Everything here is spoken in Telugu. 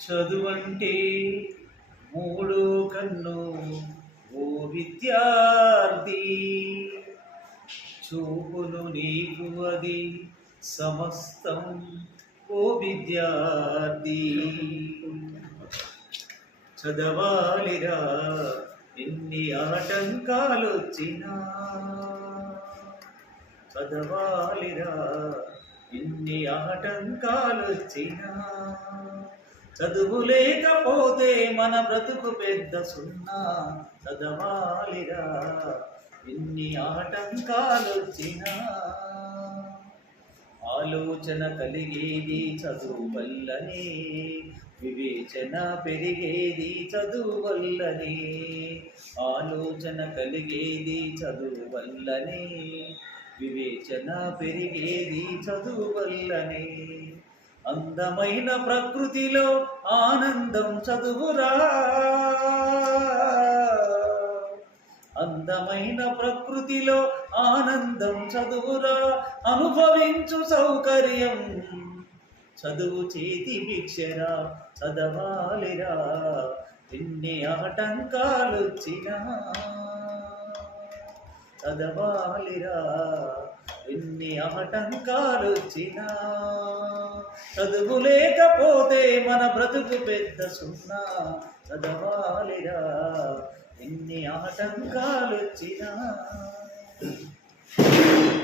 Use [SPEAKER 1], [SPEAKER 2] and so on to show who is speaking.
[SPEAKER 1] చదువంటే మూడో కన్ను ఓ విద్యార్థి. చూపును నీకు అది సమస్తం ఓ విద్యార్థి. చదవాలిరా ఎన్ని ఆటంకాలొచ్చినా. చదవాలిరా ఎన్ని ఆటంకాలొచ్చినా. చదువు లేకపోతే మన బ్రతుకు పెద్ద సున్నా. చదవాలిరా ఎన్ని ఆటంకాలొచ్చినా. ఆలోచన కలిగేది చదువు వల్లనే వివేచన పెరిగేది చదువు వల్లనే. ఆలోచన కలిగేది చదువు వల్లనే వివేచన పెరిగేది చదువు వల్లనే. అందమైన ప్రకృతిలో ఆనందం చదువురా. అందమైన ప్రకృతిలో ఆనందం చదువురా. అనుభవించు సౌకర్యం. చదువు చేతి భిక్షరా చదవాలిరా. ఎన్ని ఆటంకాలొచ్చినా చదవాలిరా. ఎన్ని ఆటంకాలొచ్చినా చదువు లేకపోతే మన బ్రతుకు పెద్ద సున్నా. చదవాలిరా ఎన్ని ఆటంకాలొచ్చినా.